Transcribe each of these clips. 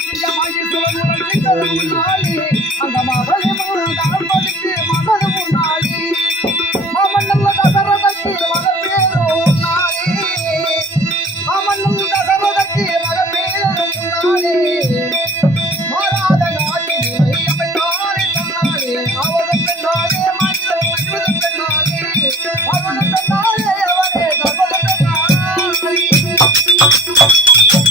世界，把你所有的你切让我哪里？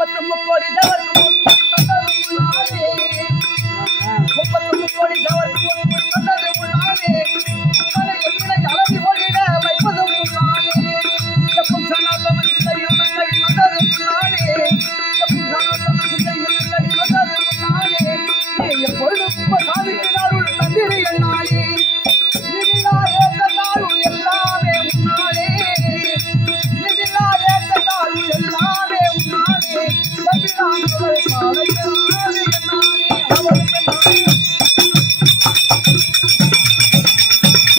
మొత్తం ముక్కోడి ఎవరు